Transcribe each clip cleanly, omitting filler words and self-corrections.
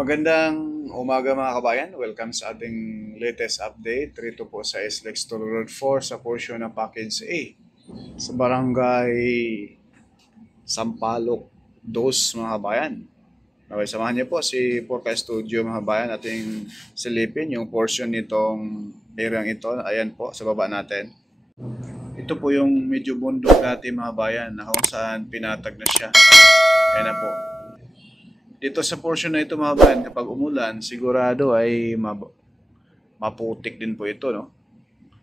Magandang umaga mga kabayan. Welcome sa ating latest update rito po sa SLEX Toll Road 4 sa portion ng Package A sa Barangay Sampaloc 2 mga kabayan. Okay, samahan niyo po si Porca Studio mga kabayan, ating silipin yung portion nitong area ito. Ayan po sa baba natin. Ito po yung medyo bundok dati mga kabayan na kung saan pinatag na siya. Ayan na po. Dito sa portion na ito mga kabayan, kapag umulan, sigurado ay maputik din po ito, no?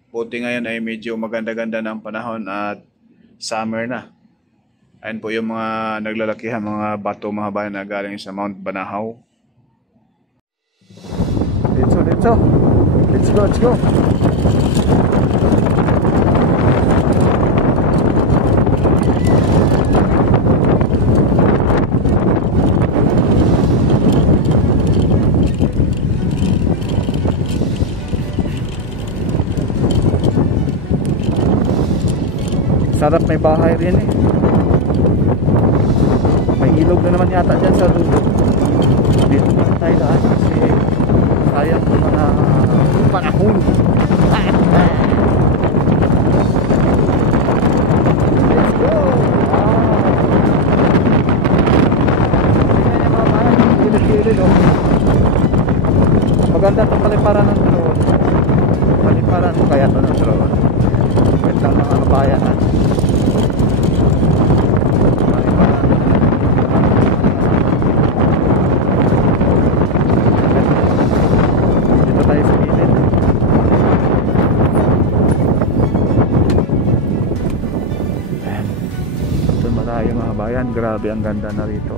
Buti ngayon ay medyo maganda-ganda ng panahon at summer na. Ayan po yung mga naglalakihan mga bato mga kabayan na galing sa Mount Banahaw. Dito. Let's go. Sarap, may bahay rin eh. May ilog na naman yata dyan sa dulo. Dito na tayo daan kasi sayang ng mga panahon. Let's go! Ayan yung mga bahay, gilid-gilid oh. Maganda itong paliparan ng drone. Paliparan mo kaya ito ng drone. Ito ang mga kabayan ha. Dito tayo sa gilid. Ito malayo mga kabayan. Grabe ang ganda na rito.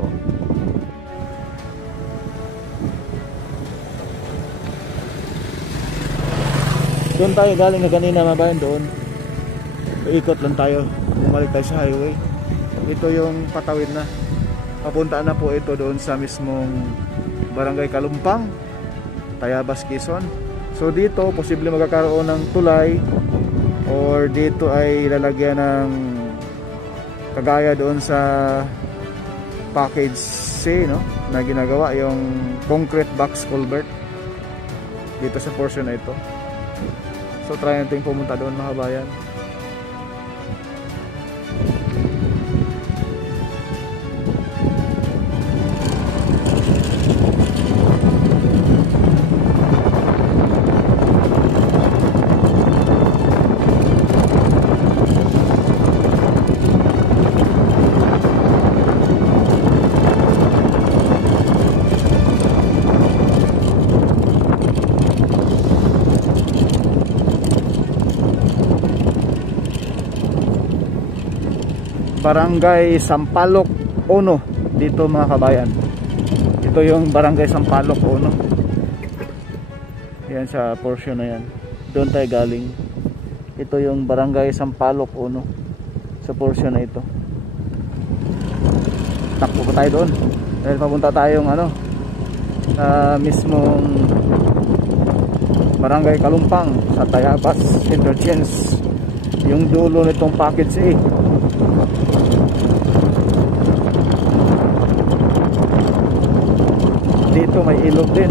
Doon tayo galing na kanina mga kabayan, doon. Ikot lang tayo, bumalik tayo sa highway. Ito yung patawid na, papuntaan na po ito doon sa mismong Barangay Kalumpang, Tayabas, Quezon. So dito posible magkakaroon ng tulay or dito ay lalagyan ng kagaya doon sa Package C, no, na ginagawa yung concrete box culvert dito sa portion na ito. So try natin pumunta doon mga kabayan. Barangay Sampaloc 1 dito mga kabayan. Ito yung Barangay Sampaloc 1. Yan sa portion na yan. Doon tayo galing. Ito yung Barangay Sampaloc 1 sa portion na ito. Takbo pa tayo doon. Dahil papunta tayong mismong Barangay Kalumpang sa Tayabas Interchange. Yung dulo nitong Package A. Dito may ilog din.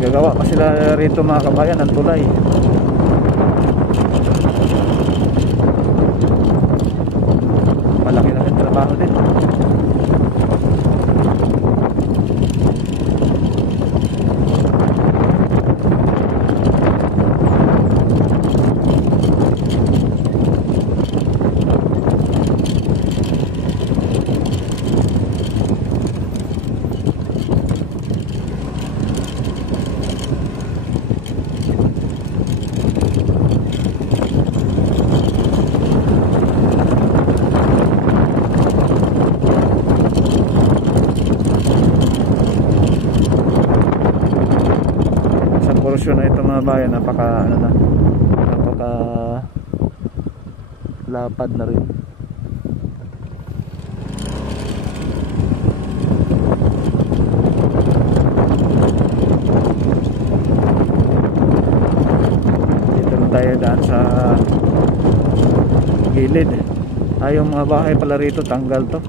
Gagawa pa sila rito mga kabayan ng tulay. Malaki na rin trabaho din. Portion na ito mga bayan, napaka lapad na rin. Dito na tayo daan sa gilid. Yung mga bahay pala rito tanggal to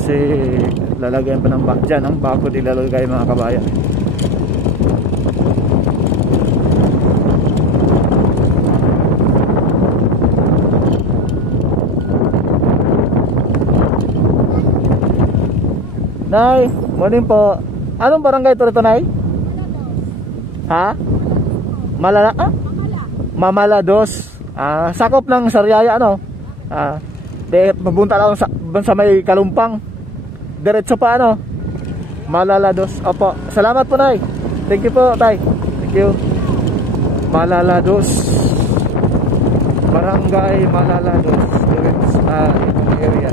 kasi lalagyan pa ng dyan ang bakod ilalagay mga kabayan. Nay, morning po. Anong barangay ito Nay? Ha? Malala? Ah? Mamalados. Sakop ng Sariaya ano? Mabunta lang sa may Kalumpang. Diretso pa ano? Malalados. Opo. Salamat po Nay. Thank you po Tay. Thank you. Malalados. Barangay Malalados. Itong area.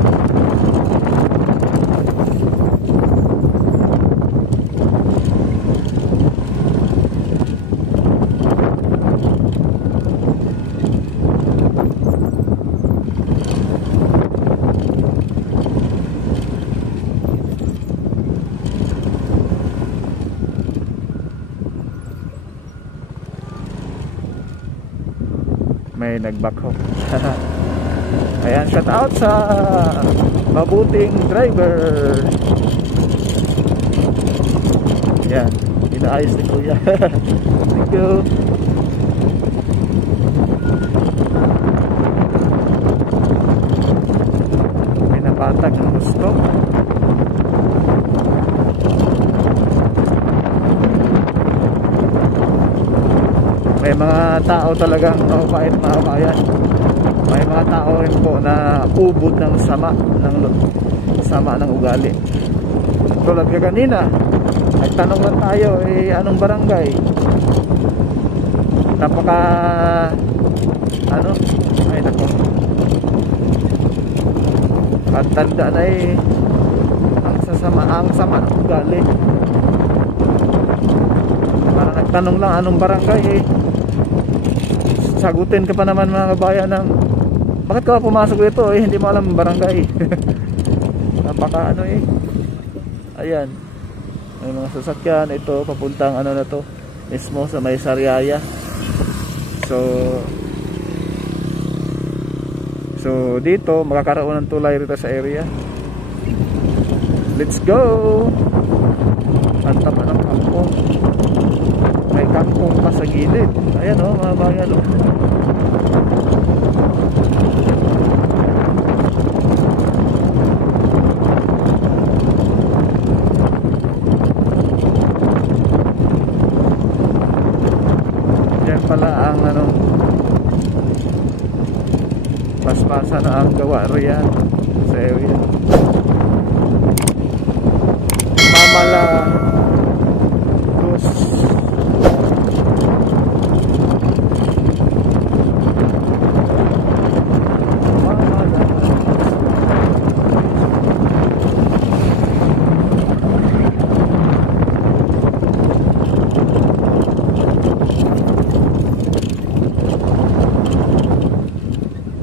May nag-backhoe. Ayan, shout out sa mabuting driver. Yan, inaayos ni Kuya. Thank you. May napatag ng gusto. May mga tao talagang mabait mga kabayan. May mga tao rin po na ubod ng sama ng ugali. Tulad ka kanina, nagtanong lang tayo anong barangay. Napaka ay nako. At tanda na ang sama ng ugali. Para nagtanong lang anong barangay sagutin ka pa naman mga kabayan ng bakit ka pumasok dito hindi mo alam barangay. Napaka ayan, may mga sasakyan ito papuntang na to mismo sa may Sariaya. So dito makakaroon ng tulay rito sa area. Let's go. Ang tama ng kampong, may kangkong pa sa gilid. Ayan mga bayan Yan pala ang paspasan na ang gawa riyan sa area. Mamalados.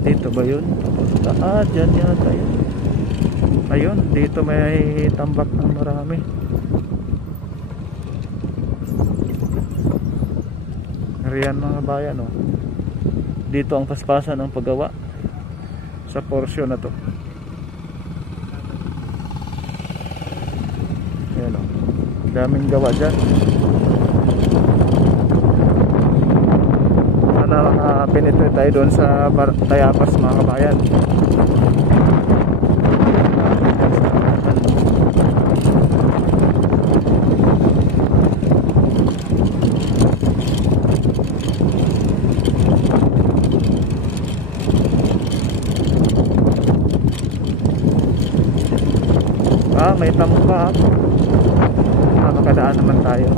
Dito ba yun? Dyan yata yun. Ayun, dito may tambak ng marami. Riyan mga bayan dito ang paspasan ng paggawa sa porsyon na to. Ayan daming gawa dyan. Penetrate tayo doon sa Tayapas mga kabayan. May tambak. Makadaan naman tayo.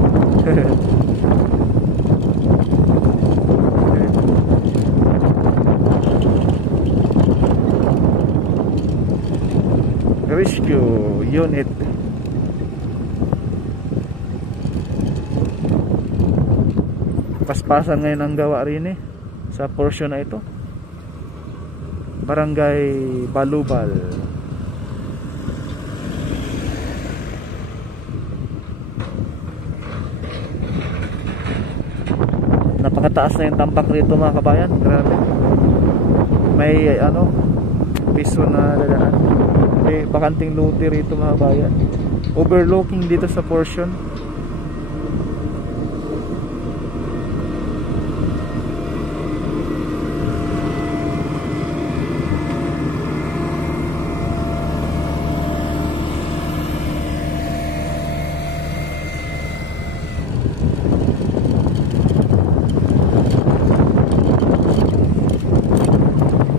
Rescue unit. Paspasan ngayon ang gawa rin sa portion na ito. Barangay Balubal. Napakataas na yung tampak rito mga kabayan. Grabe. May piso na dadaan. may bakanting lote rito mga bayan. Overlooking dito sa portion.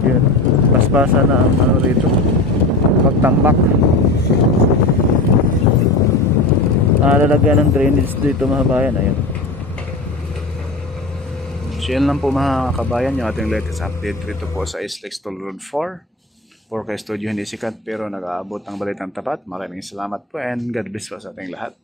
Yan, paspasa na ang ano rito, pagtambak. Lalagyan ng drainage dito mga bayan. Ayun. So yan lang po mga kabayan yung ating latest update rito po sa SLEX Toll Road 4. Porca Studio hindi sikat pero nag-aabot ng balitang tapat. Maraming salamat po and God bless po sa ating lahat.